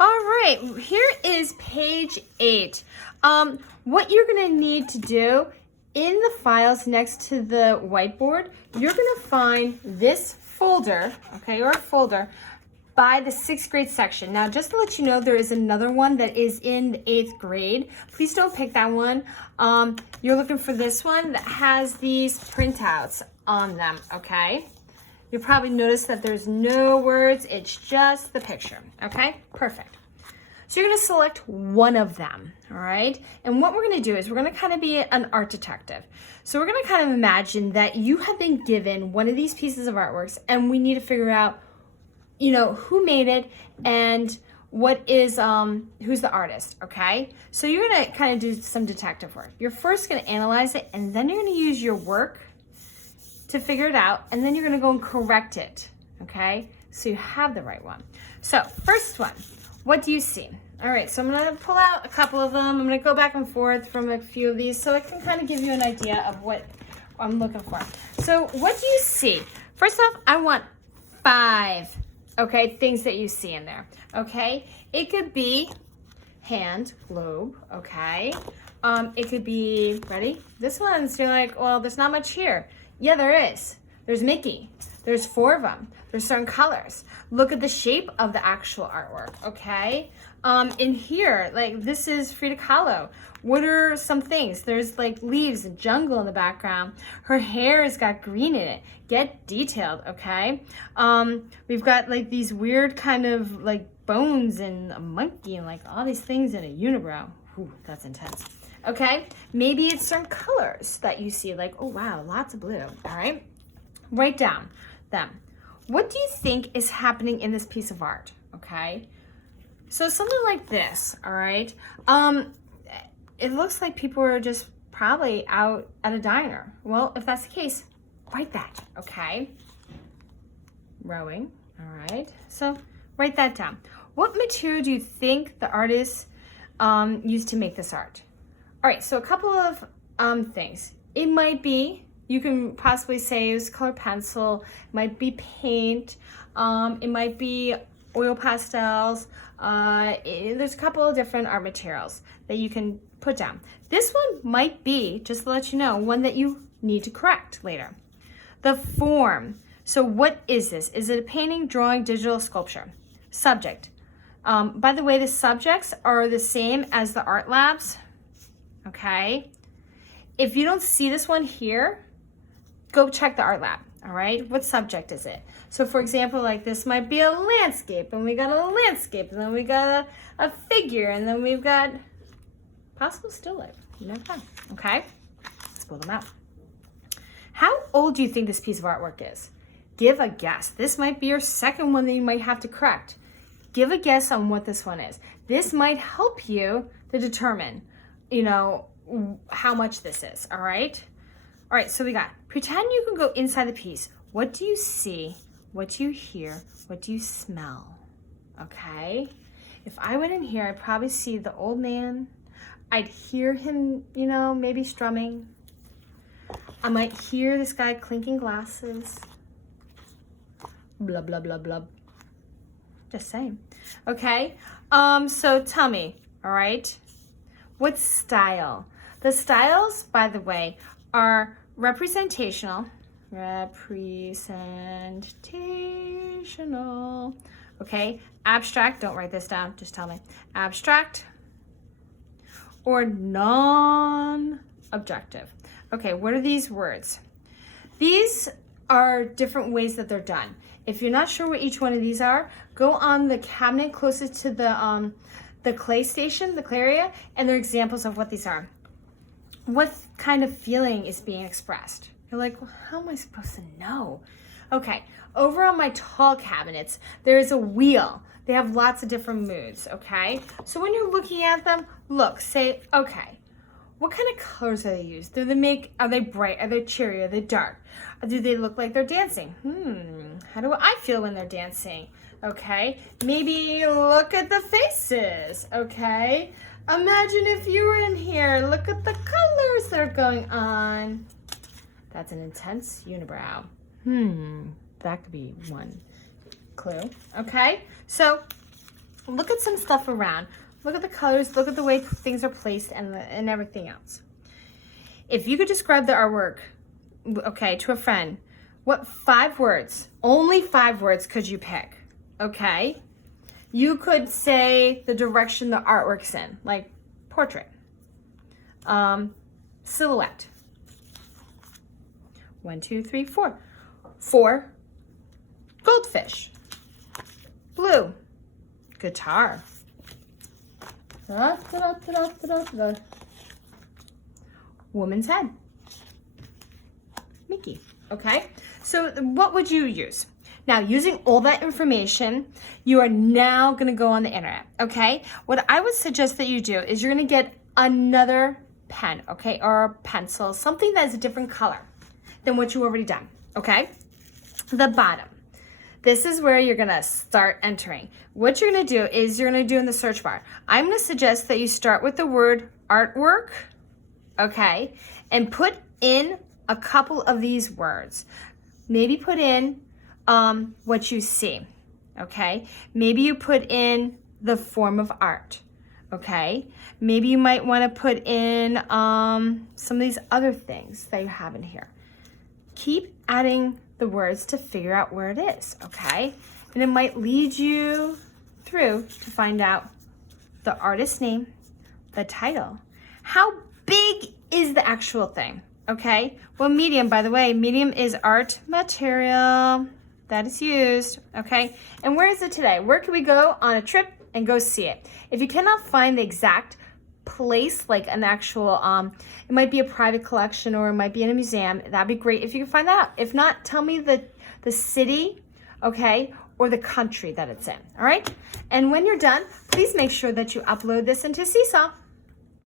All right, here is page 8. What you're gonna need to do in the files next to the whiteboard, you're gonna find this folder, okay, or a folder by the 6th grade section. Now, just to let you know, there is another one that is in the 8th grade. Please don't pick that one. You're looking for this one that has these printouts on them, okay? You'll probably notice that there's no words, it's just the picture, okay? Perfect. So you're gonna select one of them, all right? And what we're gonna do is we're gonna kind of be an art detective. So we're gonna kind of imagine that you have been given one of these pieces of artworks and we need to figure out, who made it and what is, who's the artist, okay? So you're gonna kind of do some detective work. You're first gonna analyze it and then you're gonna use your work to figure it out, and then you're gonna go and correct it, okay? So you have the right one. So first one, what do you see? All right, so I'm gonna pull out a couple of them. I'm gonna go back and forth from a few of these so I can kind of give you an idea of what I'm looking for. So what do you see? First off, I want 5, okay, things that you see in there, okay? It could be hand, globe, okay? It could be, ready? This one's, you're like, well, there's not much here. Yeah, there is. There's Mickey. There's 4 of them. There's certain colors. Look at the shape of the actual artwork, okay? In here, like this is Frida Kahlo. What are some things? There's like leaves and jungle in the background. Her hair has got green in it. Get detailed, okay? We've got like these weird kind of like bones and a monkey and like all these things in a unibrow. Ooh, that's intense. Okay, maybe it's certain colors that you see, like, oh wow, lots of blue, all right? Write down them. What do you think is happening in this piece of art, okay? So something like this, all right? It looks like people are just probably out at a diner. Well, if that's the case, write that, okay? Rowing, all right? So write that down. What material do you think the artist used to make this art? All right, so a couple of things. It might be, you can possibly say it was colored pencil, it might be paint, it might be oil pastels. There's a couple of different art materials that you can put down. This one might be, just to let you know, one that you need to correct later. The form. So what is this? Is it a painting, drawing, digital, sculpture? Subject. By the way, the subjects are the same as the art labs. Okay, if you don't see this one here, go check the art lab, all right? What subject is it? So for example, like this might be a landscape, and we got a landscape, and then we got a figure, and then we've got possible still life. You never know, okay? Let's pull them out. How old do you think this piece of artwork is? Give a guess. This might be your second one that you might have to correct. Give a guess on what this one is. This might help you to determine how much this is, all right? All right, so we got, pretend you can go inside the piece. What do you see? What do you hear? What do you smell? Okay? If I went in here, I'd probably see the old man. I'd hear him, maybe strumming. I might hear this guy clinking glasses. Blah, blah, blah, blah. Just saying. Okay? So tell me, all right? What style? The styles, by the way, are representational. Okay, abstract, don't write this down, just tell me. Abstract or non-objective. Okay, what are these words? These are different ways that they're done. If you're not sure what each one of these are, go on the cabinet closest to the clay station, the clay area, and they're examples of what these are. What kind of feeling is being expressed? You're like, well, how am I supposed to know? Okay, over on my tall cabinets, there is a wheel. They have lots of different moods, okay? So when you're looking at them, look, say, okay, what kind of colors are they used? Are they bright? Are they cheery? Are they dark? Do they look like they're dancing? How do I feel when they're dancing? Okay, maybe look at the faces, okay? Imagine if you were in here, look at the colors that are going on. That's an intense unibrow. That could be one clue, okay? So look at some stuff around. Look at the colors, look at the way things are placed and everything else. If you could describe the artwork, okay, to a friend, what 5 words, only 5 words could you pick, okay? You could say the direction the artwork's in, like portrait, silhouette. 1, 2, 3, 4. 4, goldfish. Blue, guitar. Da, da, da, da, da, da. Woman's head. Mickey. Okay, so what would you use? Now, using all that information, you are now going to go on the internet, okay? What I would suggest that you do is you're going to get another pen, okay, or a pencil, something that is a different color than what you already done, okay? The bottom. This is where you're going to start entering. What you're going to do is you're going to do in the search bar. I'm going to suggest that you start with the word artwork, okay, and put in a couple of these words. Maybe put in what you see, okay? Maybe you put in the form of art, okay? Maybe you might want to put in some of these other things that you have in here. Keep adding the words to figure out where it is, okay? And it might lead you through to find out the artist's name, the title, how big is the actual thing, okay? Well, medium, by the way, medium is art material that is used, okay? And where is it today? Where can we go on a trip and go see it? If you cannot find the exact place, like an actual, it might be a private collection or it might be in a museum, that'd be great if you can find that out. If not, tell me the city, okay, or the country that it's in, all right? And when you're done, please make sure that you upload this into Seesaw.